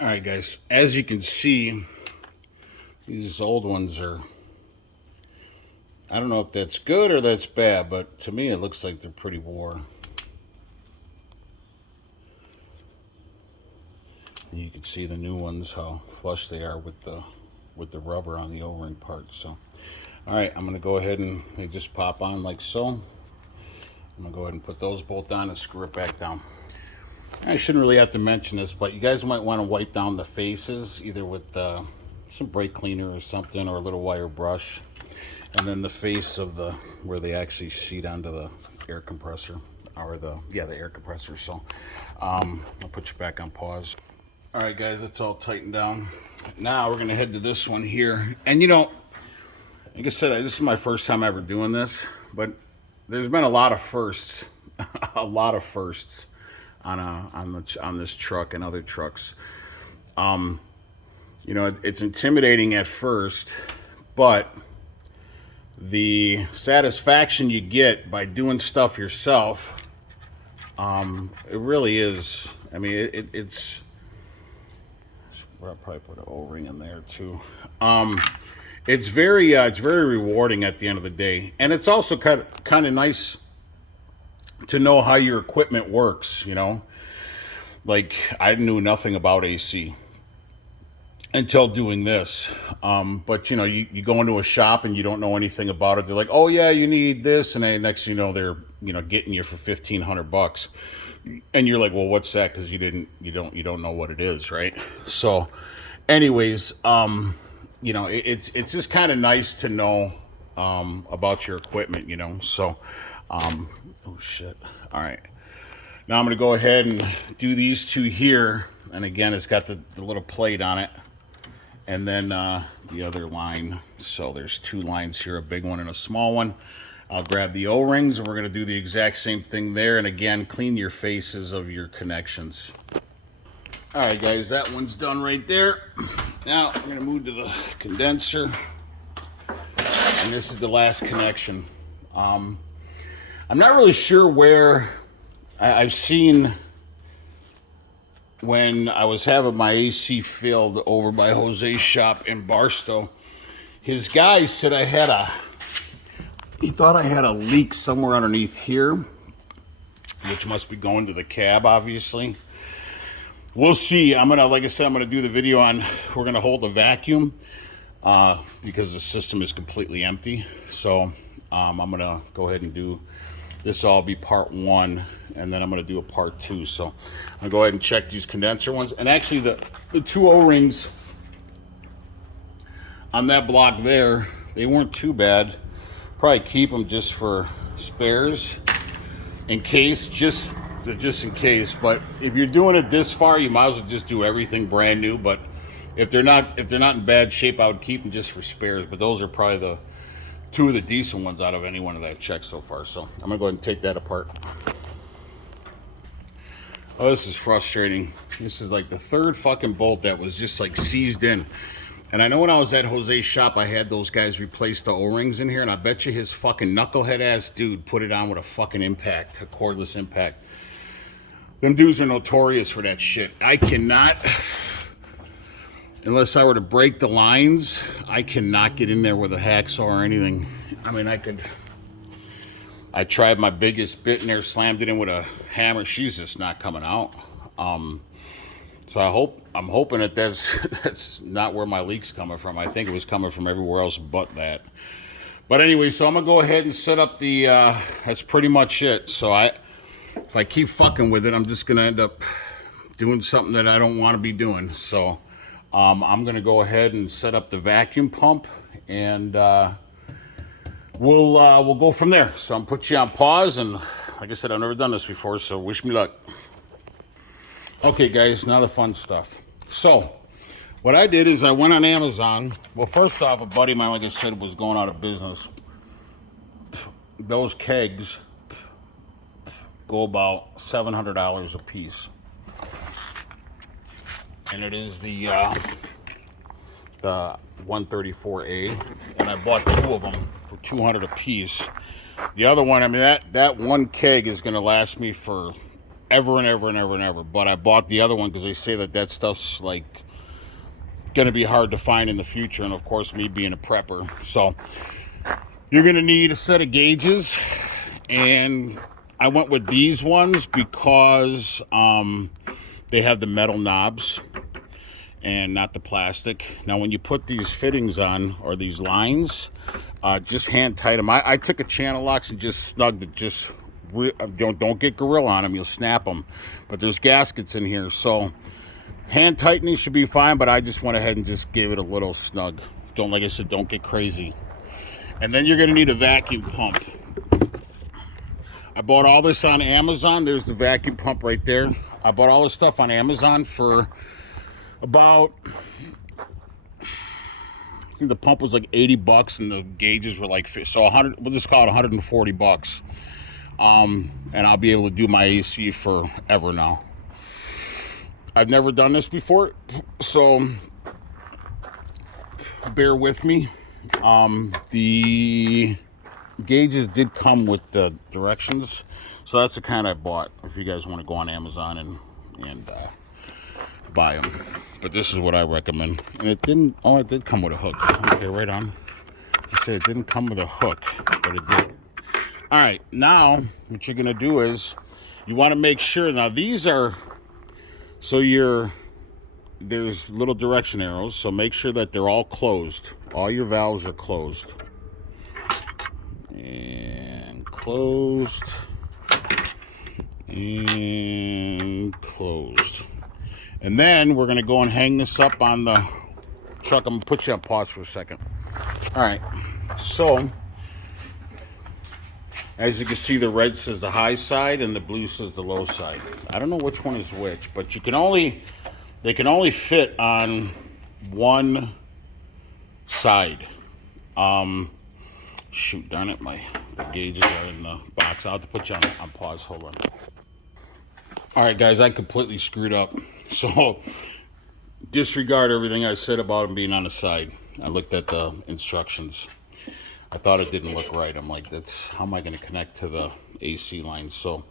All right, guys, as you can see, these old ones are, I don't know if that's good or that's bad, but to me it looks like they're pretty wore. And you can see the new ones, how flush they are with the rubber on the O-ring part. So, all right, I'm gonna go ahead and they just pop on like so. I'm gonna go ahead and put those both on and screw it back down. I shouldn't really have to mention this, but you guys might want to wipe down the faces either with some brake cleaner or something, or a little wire brush, and then the face of the where they actually seat onto the air compressor, or the air compressor. So I'll put you back on pause. All right, guys, it's all tightened down. Now we're gonna head to this one here, and like I said, this is my first time ever doing this, but there's been a lot of firsts, a lot of firsts on this truck and other trucks. It's intimidating at first, but the satisfaction you get by doing stuff yourself, it really is. I mean, it's. I'll probably put an O-ring in there too. It's very rewarding at the end of the day, and it's also kind of nice to know how your equipment works. Like I knew nothing about AC until doing this. But you go into a shop and you don't know anything about it. They're like, oh yeah, you need this, and then next thing you know, they're getting you for $1,500, and you're like, well, what's that? Because you don't know what it is, right? So, anyways, it's just kind of nice to know about your equipment, So, oh shit! All right. Now I'm going to go ahead and do these two here. And again, it's got the little plate on it. And then the other line. So there's two lines here, a big one and a small one. I'll grab the O-rings and we're going to do the exact same thing there. And again, clean your faces of your connections. All right, guys, that one's done right there. Now I'm going to move to the condenser. And this is the last connection. I'm not really sure where... I've seen when I was having my AC filled over by Jose's shop in Barstow, his guy said he thought I had a leak somewhere underneath here, which must be going to the cab, obviously. We'll see. Like I said, I'm gonna do the video on, we're gonna hold the vacuum because the system is completely empty. So I'm gonna go ahead and do this. All be part one, and then I'm going to do a part two. So I'm going to go ahead and check these condenser ones. And actually the two O-rings on that block there, they weren't too bad. Probably keep them just for spares in case, just in case. But if you're doing it this far, you might as well just do everything brand new. But if they're not in bad shape, I would keep them just for spares. But those are probably the two of the decent ones out of any one that I've checked so far. So I'm gonna go ahead and take that apart. Oh, this is frustrating. This is like the third fucking bolt that was just like seized in. And I know when I was at Jose's shop, I had those guys replace the O-rings in here, and I bet you his fucking knucklehead ass dude put it on with a fucking impact, a cordless impact. Them dudes are notorious for that shit. I cannot, unless I were to break the lines, I cannot get in there with a hacksaw or anything. I mean, I tried my biggest bit in there, slammed it in with a hammer. She's just not coming out. So I'm hoping that that's not where my leak's coming from. I think it was coming from everywhere else but that. But anyway, so I'm gonna go ahead and set up the, that's pretty much it. So if I keep fucking with it, I'm just gonna end up doing something that I don't want to be doing. So I'm gonna go ahead and set up the vacuum pump, and we'll go from there. So I'm put you on pause, and like I said, I've never done this before, so wish me luck. Okay, guys, now the fun stuff. So what I did is I went on Amazon. Well, first off, a buddy of mine, like I said, was going out of business. Those kegs go about $700 a piece, and it is the 134A, and I bought two of them for $200 a piece. The other one, I mean, that one keg is going to last me for ever and ever and ever and ever. But I bought the other one because they say that stuff's like gonna be hard to find in the future, and of course, me being a prepper. So you're gonna need a set of gauges, and I went with these ones because they have the metal knobs and not the plastic. Now, when you put these fittings on, or these lines, just hand tight them. I took a channel locks and just snugged it. Just don't get Gorilla on them, you'll snap them. But there's gaskets in here, so hand tightening should be fine, but I just went ahead and just gave it a little snug. Like I said, don't get crazy. And then you're gonna need a vacuum pump. I bought all this on Amazon. There's the vacuum pump right there. I bought all this stuff on Amazon for about, I think the pump was like 80 bucks and the gauges were like, so 100, we'll just call it 140 bucks. And I'll be able to do my AC forever now. I've never done this before, so bear with me. The gauges did come with the directions, so that's the kind I bought. If you guys want to go on Amazon and buy them, but this is what I recommend. And it didn't. Oh, it did come with a hook. Okay, right on. I said it didn't come with a hook, but it did. All right, now what you're gonna do is you want to make sure. Now these are so there's little direction arrows, so make sure that they're all closed. All your valves are closed. And closed. And closed. And then we're going to go and hang this up on the truck. I'm going to put you on pause for a second. All right. So, as you can see, the red says the high side and the blue says the low side. I don't know which one is which, but they can only fit on one side. Shoot, darn it, the gauges are in the box. I'll have to put you on pause. Hold on. All right, guys, I completely screwed up. So disregard everything I said about them being on the side. I looked at the instructions. I thought it didn't look right. I'm like, how am I going to connect to the AC lines? So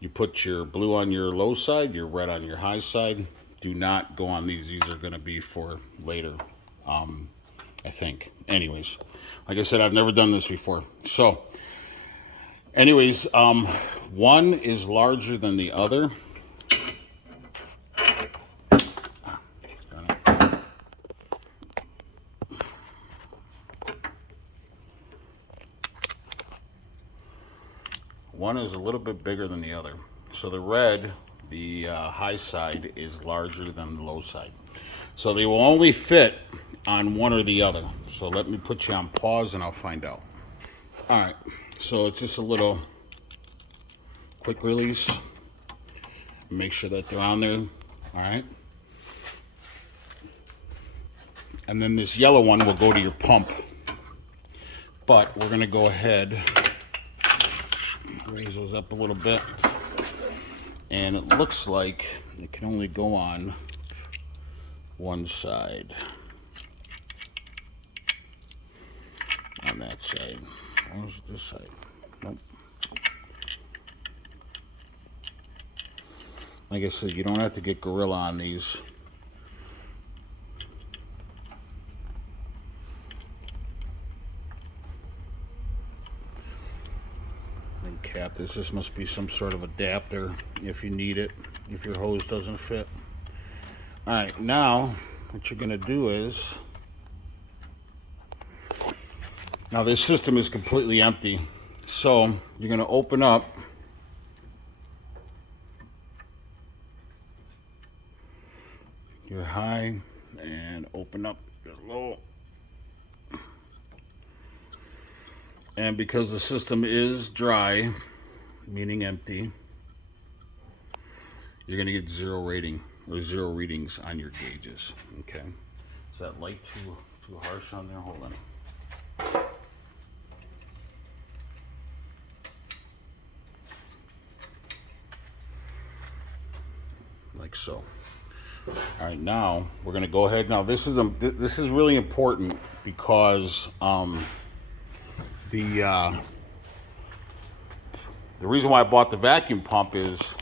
you put your blue on your low side, your red on your high side. Do not go on these. These are going to be for later, I think. Anyways, like I said, I've never done this before. So, anyways, one is larger than the other. One is a little bit bigger than the other. So the red, the high side, is larger than the low side. So they will only fit on one or the other. So let me put you on pause and I'll find out. All right, so it's just a little quick release. Make sure that they're on there. All right. And then this yellow one will go to your pump. But we're gonna go ahead, raise those up a little bit. And it looks like it can only go on one side. On that side. Where's this side? Nope. Like I said, you don't have to get Gorilla on these. And cap this. This must be some sort of adapter if you need it, if your hose doesn't fit. Alright, now what you're going to do is, now this system is completely empty, so you're going to open up your high and open up your low. And because the system is dry, meaning empty, you're going to get zero rating or zero readings on your gauges. Okay, is that light too harsh on there? Hold on. Like so. All right, now we're going to go ahead. Now this is really important because the reason why I bought the vacuum pump is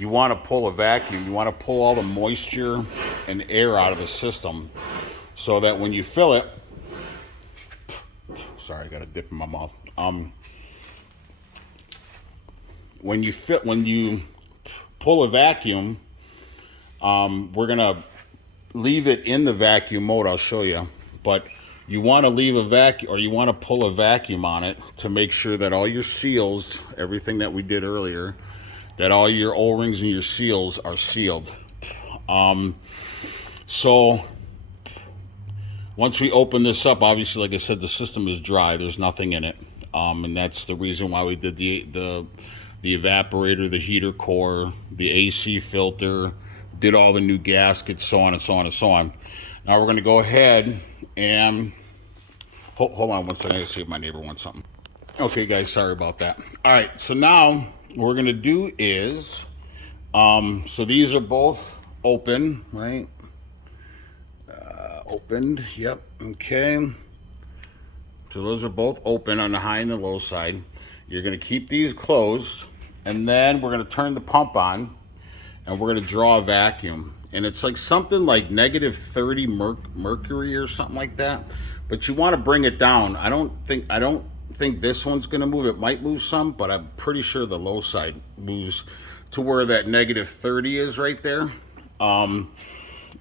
you want to pull a vacuum. You want to pull all the moisture and air out of the system so that when you fill it, sorry, I got a dip in my mouth. When you pull a vacuum, we're gonna leave it in the vacuum mode. I'll show you, but you want to leave a vacuum, or you want to pull a vacuum on it to make sure that all your seals, everything that we did earlier, that all your O-rings and your seals are sealed. So once we open this up, obviously, like I said, the system is dry. There's nothing in it, and that's the reason why we did the evaporator, the heater core, the AC filter, did all the new gaskets, so on and so on and so on. Now we're going to go ahead and hold on one second. I gotta see if my neighbor wants something. Okay, guys, sorry about that. All right, so now what we're going to do is, so these are both open, right? Opened, yep, okay. So those are both open on the high and the low side. You're going to keep these closed, and then we're going to turn the pump on, and we're going to draw a vacuum. And it's like something like negative 30 mercury or something like that. But you want to bring it down. I don't think this one's going to move. It might move some, but I'm pretty sure the low side moves to where that negative 30 is right there.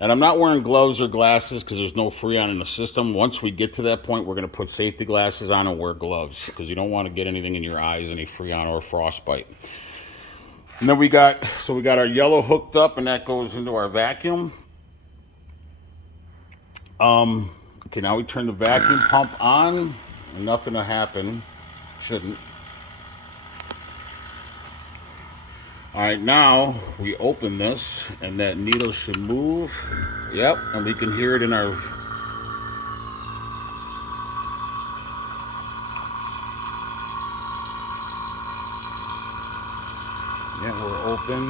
And I'm not wearing gloves or glasses because there's no Freon in the system. Once we get to that point, we're going to put safety glasses on and wear gloves because you don't want to get anything in your eyes, any Freon or frostbite. And then we got our yellow hooked up, and that goes into our vacuum. Okay, now we turn the vacuum pump on, and nothing will happen. Shouldn't. All right, now we open this, and that needle should move. Yep, and we can hear it in our... Yeah, we're open.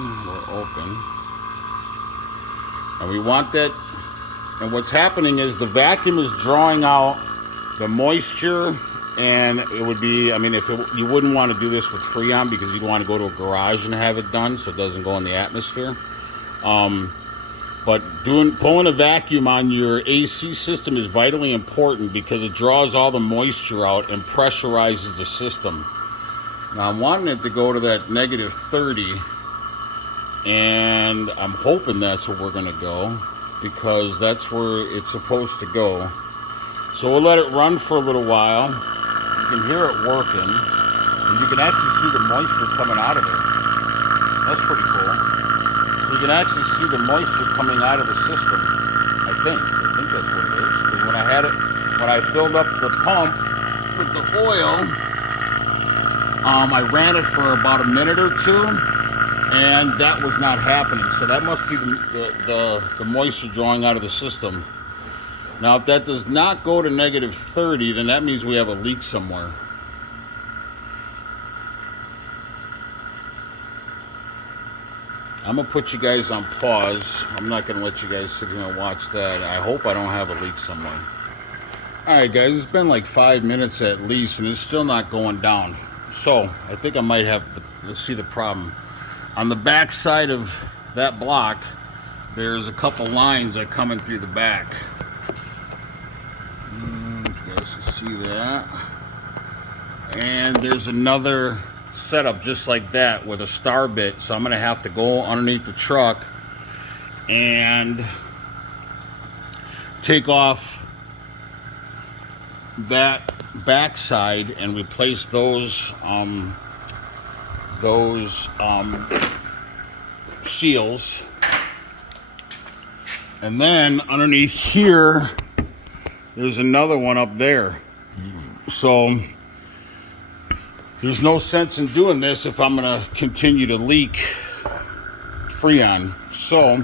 And we want that, and what's happening is the vacuum is drawing out the moisture. And it would be, I mean, you wouldn't want to do this with Freon because you'd want to go to a garage and have it done so it doesn't go in the atmosphere. But pulling a vacuum on your AC system is vitally important because it draws all the moisture out and pressurizes the system. Now I'm wanting it to go to that negative 30, and I'm hoping that's where we're going to go because that's where it's supposed to go. So we'll let it run for a little while. You can hear it working, and you can actually see the moisture coming out of it. That's pretty cool. So you can actually see the moisture coming out of the system. I think that's what it is. Because when I filled up the pump with the oil, I ran it for about a minute or two, and that was not happening. So that must be the moisture drawing out of the system. Now, if that does not go to negative 30, then that means we have a leak somewhere. I'm going to put you guys on pause. I'm not going to let you guys sit here and watch that. I hope I don't have a leak somewhere. Alright guys, it's been like 5 minutes at least, and it's still not going down. So, I think I might have to see the problem. On the back side of that block, there's a couple lines that come in through the back. You guys can see that. And there's another setup just like that with a star bit, so I'm going to have to go underneath the truck and take off that back side and replace those seals. And then underneath here there's another one up there. So there's no sense in doing this if I'm going to continue to leak Freon. So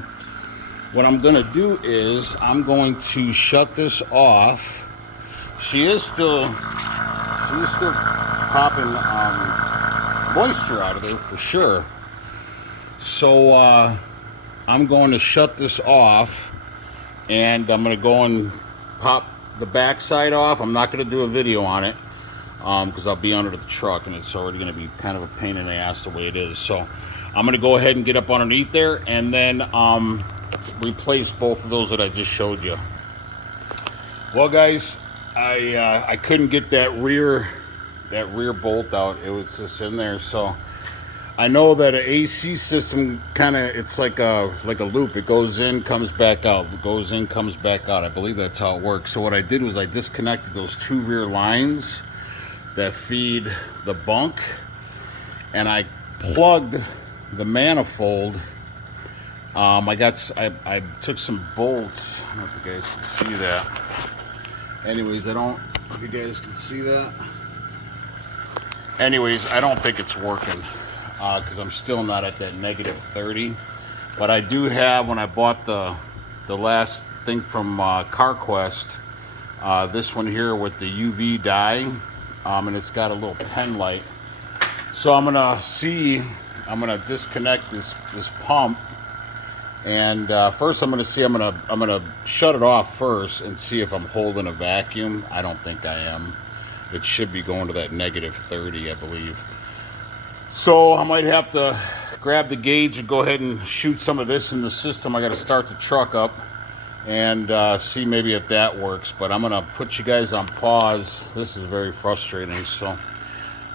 what I'm going to do is I'm going to shut this off. She is still popping moisture out of there for sure. So I'm going to shut this off, and I'm going to go and pop the back side off. I'm not going to do a video on it because I'll be under the truck and it's already going to be kind of a pain in the ass the way it is. So I'm going to go ahead and get up underneath there and then replace both of those that I just showed you. Well, guys, I couldn't get that rear bolt out. It was just in there, so I know that an AC system it's like a loop. It goes in, comes back out. It goes in, comes back out. I believe that's how it works. So what I did was I disconnected those two rear lines that feed the bunk, and I plugged the manifold. I took some bolts. I don't know if you guys can see that. Anyways, I don't know if you guys can see that. Anyways, I don't think it's working because I'm still not at that -30. But I do have, when I bought the last thing from CarQuest, this one here with the UV dye, and it's got a little pen light. So I'm gonna disconnect this pump. And first I'm gonna shut it off first and see if I'm holding a vacuum. I don't think I am. It should be going to that -30, I believe. So I might have to grab the gauge and go ahead and shoot some of this in the system. I got to start the truck up and see maybe if that works. But I'm gonna put you guys on pause. This is very frustrating. So